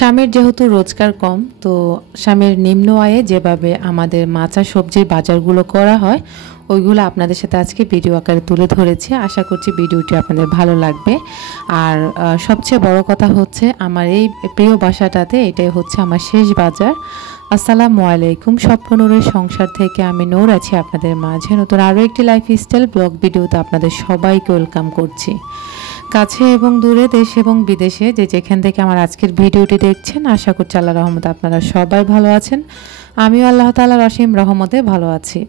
স্বামীর যেহেতু রোজগার কম, তো স্বামীর নিম্ন আয়ে যেভাবে আমাদের মাছ আর সবজির বাজারগুলো করা হয় ওইগুলো আপনাদের সাথে আজকে ভিডিও আকারে তুলে ধরেছি। আশা করছি ভিডিওটি আপনাদের ভালো লাগবে। আর সবচেয়ে বড় কথা হচ্ছে আমার এই প্রিয় বাসাটাতে এটাই হচ্ছে আমার শেষ বাজার। আসসালামু আলাইকুম। স্বপ্ন নূরের সংসার থেকে আমি নূর আছি আপনাদের মাঝে। নতুন আরও একটি লাইফস্টাইল ব্লগ ভিডিওতে আপনাদের সবাইকে ওয়েলকাম করছি। কাছে এবং দূরে, দেশ এবং বিদেশে যে যেখান থেকে আমার আজকের ভিডিওটি দেখছেন, আশা করছি আল্লাহর রহমতে আপনারা সবাই ভালো আছেন। আমিও আল্লাহ তাআলার অসীম রহমতে ভালো আছি।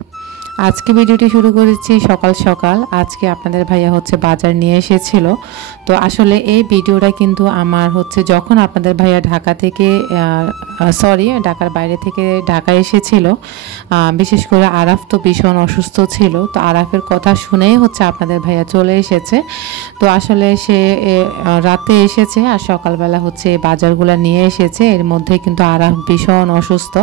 আজকে ভিডিওটি শুরু করেছি সকাল সকাল। আজকে আপনাদের ভাইয়া হচ্ছে বাজার নিয়ে এসেছিল। তো আসলে এই ভিডিওটা কিন্তু আমার হচ্ছে যখন আপনাদের ভাইয়া ঢাকা থেকে ঢাকার বাইরে থেকে ঢাকা এসেছিল, বিশেষ করে আরাফ তো ভীষণ অসুস্থ ছিল। তো আরাফের কথা শুনেই হচ্ছে আপনাদের ভাইয়া চলে এসেছে। তো আসলে সে রাতে এসেছে আর সকালবেলা হচ্ছে বাজারগুলো নিয়ে এসেছে। এর মধ্যে কিন্তু আরাফ ভীষণ অসুস্থ।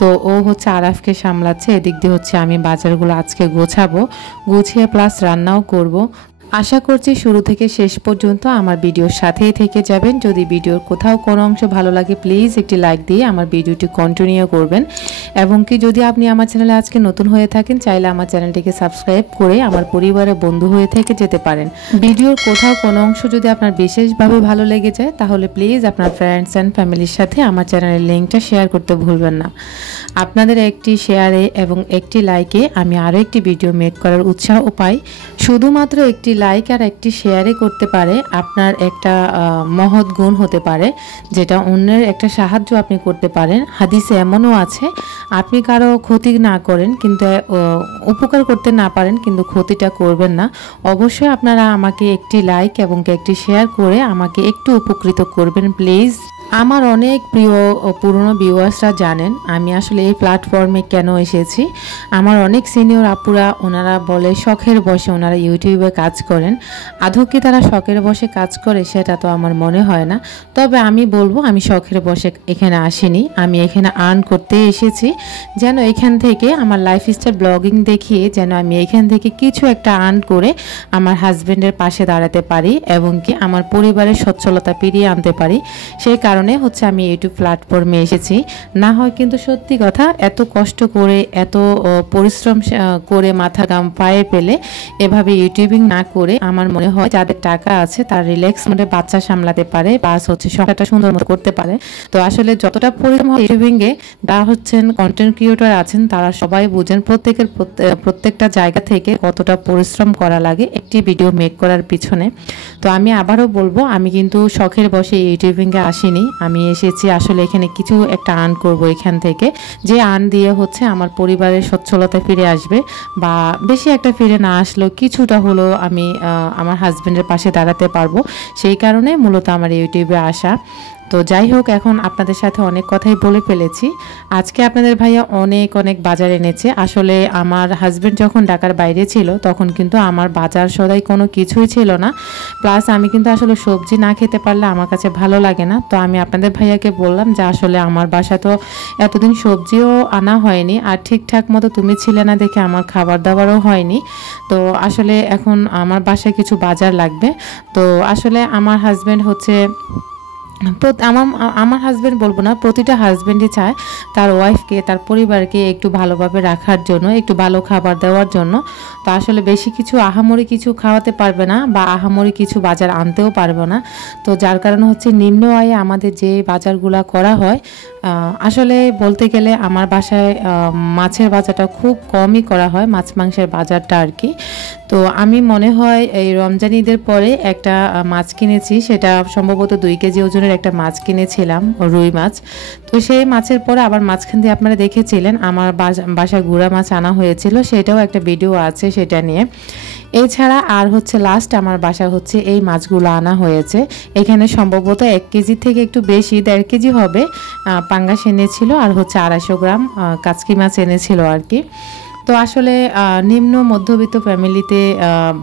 তো ও হচ্ছে আরাফকে সামলাচ্ছে, এদিক দিয়ে হচ্ছে আমি বাজারগুলো আজকে গোছাবো, গুছিয়ে প্লাস রান্নাও করব। আশা করছি শুরু থেকে শেষ পর্যন্ত আমার ভিডিওর সাথেই থেকে যাবেন। যদি ভিডিওর কোথাও কোনো অংশ ভালো লাগে প্লিজ একটি লাইক দিয়ে আমার ভিডিওটি কন্টিনিউ করবেন। এবং কি যদি আপনি আমার চ্যানেলে আজকে নতুন হয়ে থাকেন, চাইলে আমার চ্যানেলটিকে সাবস্ক্রাইব করে আমার পরিবারের বন্ধু হয়ে থেকে যেতে পারেন। ভিডিওর কোথাও কোনো অংশ যদি আপনার বিশেষভাবে ভালো লেগে যায় তাহলে প্লিজ আপনার ফ্রেন্ডস অ্যান্ড ফ্যামিলির সাথে আমার চ্যানেলের লিঙ্কটা শেয়ার করতে ভুলবেন না। আপনাদের একটি শেয়ারে এবং একটি লাইকে আমি আরও একটি ভিডিও মেক করার উৎসাহ পাই। শুধুমাত্র একটি লাইক আর একটি শেয়ারে করতে পারে আপনার একটা মহৎ গুণ হতে পারে, যেটা অন্যের একটা সাহায্য আপনি করতে পারেন। হাদিসে এমনও আছে, আপনি কারো ক্ষতি না করেন কিন্তু উপকার করতে না পারেন কিন্তু ক্ষতিটা করবেন না। অবশ্যই আপনারা আমাকে একটি লাইক এবং একটি শেয়ার করে আমাকে একটু উপকৃত করবেন প্লিজ। আমার অনেক প্রিয় পুরনো ভিউয়ার্সরা জানেন আমি আসলে এই প্ল্যাটফর্মে কেন এসেছি। আমার অনেক সিনিয়র আপুরা ওনারা বলে শখের বসে ওনারা ইউটিউবে কাজ করেন। আদৌ কি তারা শখের বসে কাজ করে সেটা তো আমার মনে হয় না। তবে আমি বলবো আমি শখের বসে এখানে আসিনি, আমি এখানে আর্ন করতে এসেছি। যেন এখান থেকে আমার লাইফস্টাইল ব্লগিং দেখিয়ে যেন আমি এখান থেকে কিছু একটা আর্ন করে আমার হাজব্যান্ডের পাশে দাঁড়াতে পারি এবং কি আমার পরিবারের সচ্ছলতা ফিরিয়ে আনতে পারি। সেই কারণে হচ্ছে আমি ইউটিউব প্ল্যাটফর্মে এসেছি। না হয় কিন্তু সত্যি কথা এত কষ্ট করে এত পরিশ্রম করে মাথা ঘাম পায়ে পেলে এভাবে ইউটিউবিং না করে আমার মনে হয় যাদের টাকা আছে তার রিল্যাক্স মোডে বাচ্চা সামলাতে পারে, প্লাস হচ্ছে সংসারটা সুন্দর মতো করতে পারে। তো আসলে যতটা পরিশ্রম হয় ইউটিউবিংয়ে যা হচ্ছেন কন্টেন্ট ক্রিয়েটর আছেন তারা সবাই বুঝেন প্রত্যেকটা জায়গা থেকে কতটা পরিশ্রম করা লাগে একটি ভিডিও মেক করার পিছনে। তো আমি আবারও বলবো আমি কিন্তু শখের বসে ইউটিউবিংয়ে আসিনি, আমি এসেছি আসলে এখানে কিছু একটা আর্ন করব এখান থেকে, যে আর্ন দিয়ে হচ্ছে আমার পরিবারের সচ্ছলতা ফিরে আসবে বা বেশি একটা ফিরে না আসলেও কিছুটা হলো আমি আমার হাজব্যান্ডের পাশে দাঁড়াতে পারবো। সেই কারণে মূলত আমার ইউটিউবে আসা। তো যাই হোক, এখন আপনাদের সাথে অনেক কথাই বলে ফেলেছি। আজকে আপনাদের ভাইয়া অনেক বাজার এনেছে। আসলে আমার হাজব্যান্ড যখন ঢাকার বাইরে ছিল তখন কিন্তু আমার বাজার সদাই কোনো কিছুই ছিল না। প্লাস আমি কিন্তু আসলে সবজি না খেতে পারলে আমার কাছে ভালো লাগে না। তো আমি আপনাদের ভাইয়াকে বললাম যে আসলে আমার বাসা তো এতদিন সবজিও আনা হয়নি আর ঠিকঠাক মতো তুমি ছিলে না দেখে আমার খাবার দাবারও হয়নি। তো আসলে এখন আমার বাসায় কিছু বাজার লাগবে। তো আসলে আমার হাজব্যান্ড হচ্ছে আমার হাজব্যান্ড বলবো না, প্রতিটা হাজব্যান্ডই চায় তার ওয়াইফকে তার পরিবারকে একটু ভালোভাবে রাখার জন্য, একটু ভালো খাবার দেওয়ার জন্য। তো আসলে বেশি কিছু আহামরি কিছু খাওয়াতে পারবে না বা আহামরি কিছু বাজার আনতেও পারবে না। তো যার কারণে হচ্ছে নিম্ন আয়ে আমাদের যে বাজারগুলো করা হয়, আসলে বলতে গেলে আমার বাসায় মাছের বাজারটা খুব কমই করা হয়, মাছ মাংসের বাজারটা আর কি। তো আমি মনে হয় এই রমজান ঈদের পরে একটা মাছ কিনেছি, সেটা সম্ভবত 2 কেজি ওজনের একটা মাছ কিনেছিলাম, রুই মাছ। তো সেই মাছের পরে আবার মাঝখান দিয়ে আপনারা দেখেছিলেন আমার বাসায় গুঁড়া মাছ আনা হয়েছিল, সেটাও একটা ভিডিও আছে সেটা নিয়ে। এছাড়া আর হচ্ছে লাস্ট আমার বাসায় হচ্ছে এই মাছগুলো আনা হয়েছে। এখানে সম্ভবত 1 কেজি থেকে একটু বেশি 1.5 কেজি হবে পাঙ্গাস এনেছিল আর হচ্ছে 250 গ্রাম কাচকি মাছ এনেছিল আর কি। তো আসলে নিম্ন মধ্যবিত্ত ফ্যামিলিতে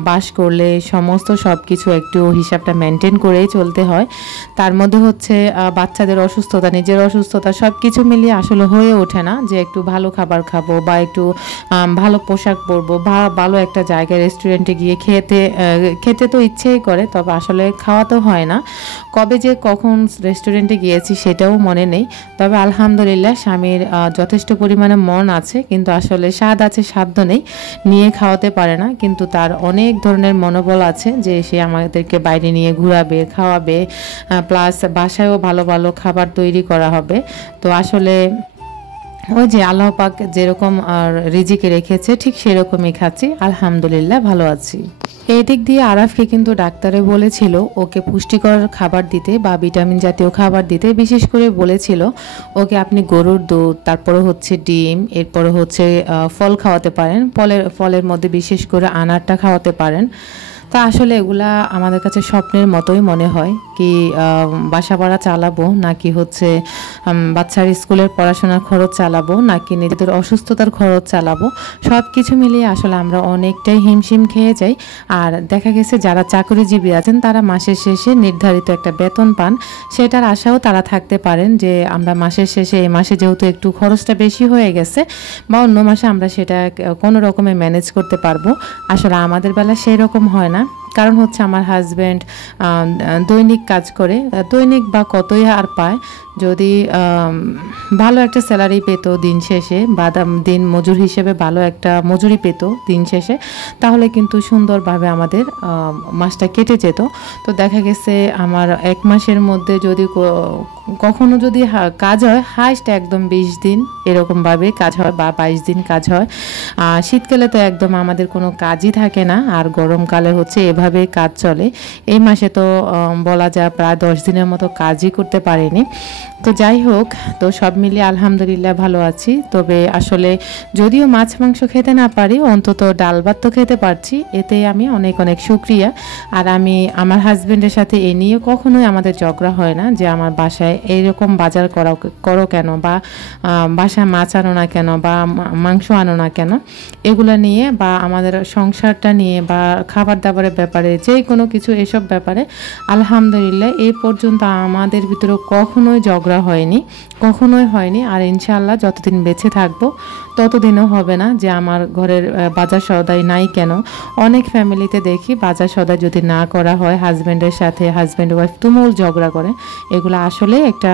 বাস করলে সমস্ত সব কিছু একটু হিসাবটা মেনটেন করেই চলতে হয়। তার মধ্যে হচ্ছে বাচ্চাদের অসুস্থতা, নিজের অসুস্থতা সব কিছু মিলিয়ে আসলে হয়ে ওঠে না যে একটু ভালো খাবার খাবো বা একটু ভালো পোশাক পরবো বা ভালো একটা জায়গায় রেস্টুরেন্টে গিয়ে খেতে তো ইচ্ছেই করে, তবে আসলে খাওয়া তো হয় না। কবে যে কখন রেস্টুরেন্টে গিয়েছি সেটাও মনে নেই। তবে আলহামদুলিল্লাহ স্বামীর যথেষ্ট পরিমাণে মন আছে, কিন্তু আসলে স্বাদ আছে সাধ্য নেই, নিয়ে খাওয়াতে পারে না। কিন্তু তার অনেক ধরনের মনোবল আছে যে সে আমাদেরকে বাইরে নিয়ে ঘোরাবে, খাওয়াবে, প্লাস বাসায়ও ভালো ভালো খাবার তৈরি করা হবে। তো আসলে ওই যে আল্লাহ পাক যেরকম রিজিকে রেখেছে ঠিক সেরকমই খাচ্ছি, আলহামদুলিল্লাহ ভালো আছি। এই দিক দিয়ে আরাফকে কিন্তু ডাক্তারে বলেছিল ওকে পুষ্টিকর খাবার দিতে বা ভিটামিন জাতীয় খাবার দিতে, বিশেষ করে বলেছিল ওকে আপনি গরুর দুধ, তারপরে হচ্ছে ডিম, এরপরে হচ্ছে ফল খাওয়াতে পারেন, ফলের মধ্যে বিশেষ করে আনারটা খাওয়াতে পারেন। তা আসলে এগুলা আমাদের কাছে স্বপ্নের মতোই মনে হয়, কি বাসা ভাড়া চালাবো নাকি হচ্ছে বাচ্চার স্কুলের পড়াশোনার খরচ চালাবো নাকি নিজেদের অসুস্থতার খরচ চালাবো, সব কিছু মিলিয়ে আসলে আমরা অনেকটাই হিমশিম খেয়ে যাই। আর দেখা গেছে যারা চাকরিজীবী আছেন তারা মাসের শেষে নির্ধারিত একটা বেতন পান, সেটার আশাও তারা থাকতে পারেন যে আমরা মাসের শেষে এই মাসে যেহেতু একটু খরচটা বেশি হয়ে গেছে বা অন্য মাসে আমরা সেটা কোনো রকমে ম্যানেজ করতে পারবো। আসলে আমাদের বেলা সেই রকম হয় না, কারণ হচ্ছে আমার হাজব্যান্ড দৈনিক কাজ করে, দৈনিক বা কতই আর পায়, যদি ভালো একটা স্যালারি পেত দিন শেষে বা দিন মজুর হিসেবে ভালো একটা মজুরি পেত দিন শেষে, তাহলে কিন্তু সুন্দরভাবে আমাদের মাসটা কেটে যেত। তো দেখা গেছে আমার এক মাসের মধ্যে যদি কখনো যদি কাজ হয় হাইস্ট একদম 20 দিন এরকমভাবে কাজ হয় বা 22 দিন কাজ হয়। শীতকালে তো একদম আমাদের কোনো কাজই থাকে না, আর গরমকালে হচ্ছে এভাবে কাজ চলে। এই মাসে তো বলা যায় প্রায় 10 দিনের মতো কাজই করতে পারিনি। তো যাই হোক, তো সব মিলিয়ে আলহামদুলিল্লাহ ভালো আছি। তবে আসলে যদিও মাছ মাংস খেতে না পারি, অন্তত ডাল ভাত তো খেতে পারছি, এতে আমি অনেক অনেক শুকরিয়া। আর আমি আমার হাজব্যান্ডের সাথে এ নিয়ে কখনোই আমাদের ঝগড়া হয় না যে আমার বাসায় এইরকম বাজার করো কেন বা বাসায় মাছ আনো না কেন বা মাংস আনো না কেন, এগুলো নিয়ে বা আমাদের সংসারটা নিয়ে বা খাবার দাবারের ব্যাপারে যে কোনো কিছু এসব ব্যাপারে আলহামদুলিল্লাহ এই পর্যন্ত আমাদের ভিতরে কখনোই ঝগড়া কখনোই হয়নি। আর ইনশাআল্লাহ যতদিন বেঁচে থাকবো ততদিনও হবে না যে আমার ঘরের বাজার সদাই নাই কেন। অনেক ফ্যামিলিতে দেখি বাজার সদাই যদি না করা হয় হাজব্যান্ডের সাথে, হাজব্যান্ড ওয়াইফ তুমুল ঝগড়া করে, এগুলো আসলে একটা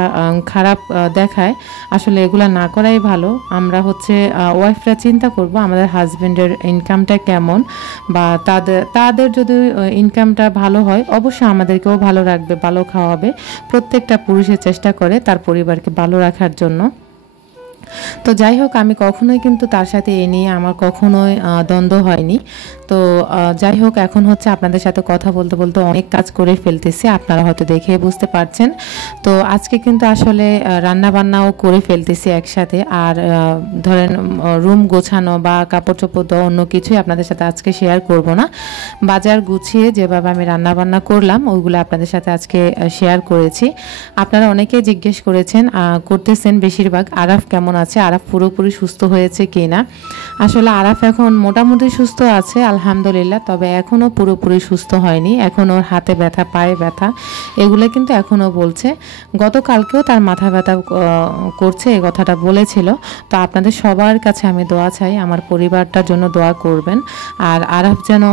খারাপ দেখায়। আসলে এগুলো না করাই ভালো। আমরা হচ্ছে ওয়াইফরা চিন্তা করব আমাদের হাজব্যান্ডের ইনকামটা কেমন, বা তাদের যদি ইনকামটা ভালো হয় অবশ্যই আমাদেরকেও ভালো রাখবে, ভালো খাওয়াবে। প্রত্যেকটা পুরুষের চেষ্টা করে তার পরিবারকে ভালো রাখার জন্য। তো যাই হোক, আমি কখনোই কিন্তু তার সাথে এ নিয়ে আমার কখনোই দ্বন্দ্ব হয়নি। তো যাই হোক, এখন হচ্ছে আপনাদের সাথে কথা বলতে বলতে অনেক কাজ করে ফেলতেছি, আপনারা হয়তো দেখে বুঝতে পারছেন। তো আজকে কিন্তু আসলে রান্না বান্নাও করে ফেলতেছি একসাথে। আর ধরেন রুম গোছানো বা কাপড় চোপড় দেওয়া অন্য কিছুই আপনাদের সাথে আজকে শেয়ার করব না। বাজার গুছিয়ে যেভাবে আমি রান্না বান্না করলাম ওইগুলো আপনাদের সাথে আজকে শেয়ার করেছি। আপনারা অনেকেই জিজ্ঞেস করতেছেন বেশিরভাগ আরাফ কেমন আছে, আরাফ পুরোপুরি সুস্থ হয়েছে কিনা। আসলে আরাফ এখন মোটামুটি সুস্থ আছে আলহামদুলিল্লাহ, তবে এখনও পুরোপুরি সুস্থ হয়নি। এখন ওর হাতে ব্যথা, পায়ে ব্যথা, এগুলো কিন্তু এখনও বলছে। গতকালকেও তার মাথা ব্যথা করছে, এই কথাটা বলেছিল। তো আপনাদের সবার কাছে আমি দোয়া চাই, আমার পরিবারটার জন্য দোয়া করবেন। আর আরাফ যেন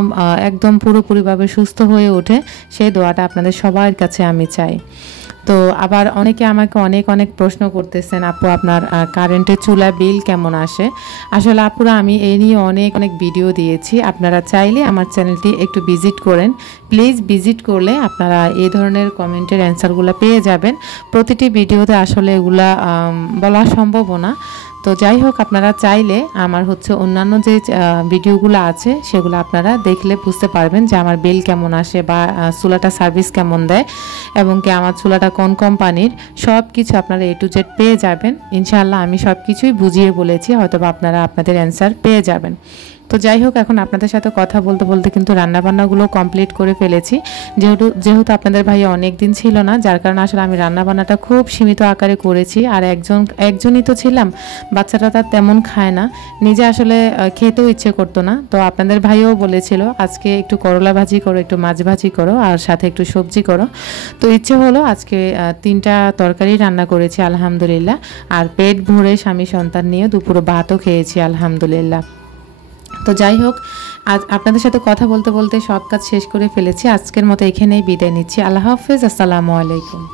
একদম পুরোপুরিভাবে সুস্থ হয়ে ওঠে, সেই দোয়াটা আপনাদের সবার কাছে আমি চাই। তো আবার অনেকে আমাকে অনেক অনেক প্রশ্ন করতেছেন, আপু আপনার কারেন্টের চুলা বিল কেমন আসে। আসলে আপুরা আমি এই নিয়ে অনেক অনেক ভিডিও দিয়েছি, আপনারা চাইলে আমার চ্যানেলটি একটু ভিজিট করেন। প্লিজ ভিজিট করলে আপনারা এই ধরনের কমেন্টের অ্যান্সারগুলো পেয়ে যাবেন। প্রতিটি ভিডিওতে আসলে এগুলা বলা সম্ভব না। তো যাই হোক, আপনারা চাইলে আমার হচ্ছে অন্যান্য যে ভিডিওগুলো আছে সেগুলো আপনারা দেখলে বুঝতে পারবেন যে আমার বিল কেমন আসে বা চুলাটা সার্ভিস কেমন দেয় এবং কি আমার চুলাটা কোন কোম্পানির, সব কিছু আপনারা A to Z পেয়ে যাবেন। ইনশাআল্লাহ আমি সব কিছুই বুঝিয়ে বলেছি, হয়তো বা আপনারা আপনাদের অ্যান্সার পেয়ে যাবেন। তো যাই হোক, এখন আপনাদের সাথে কথা বলতে বলতে কিন্তু রান্নাবান্নাগুলো কমপ্লিট করে ফেলেছি। যেহেতু আপনাদের ভাই অনেক দিন ছিল না, যার কারণে আসলে আমি রান্নাবান্নাটা খুব সীমিত আকারে করেছি। আর একজনই তো ছিলাম, বাচ্চাটা তার তেমন খায় না, নিজে আসলে খেতেও ইচ্ছে করতো না। তো আপনাদের ভাইও বলেছিল আজকে একটু করলা ভাজি করো, একটু মাছ ভাজি করো, আর সাথে একটু সবজি করো। তো ইচ্ছে হলো আজকে 3টা তরকারি রান্না করেছি আলহামদুলিল্লাহ। আর পেট ভরে স্বামী সন্তান নিয়ে দুপুরে ভাতও খেয়েছি আলহামদুলিল্লাহ। তো যাই হোক, আজ আপনাদের সাথে কথা বলতে বলতে সব কাজ শেষ করে ফেলেছি। আজকের মতো এখানেই বিদায় নিচ্ছি। আল্লাহ হাফেজ, আসসালামু আলাইকুম।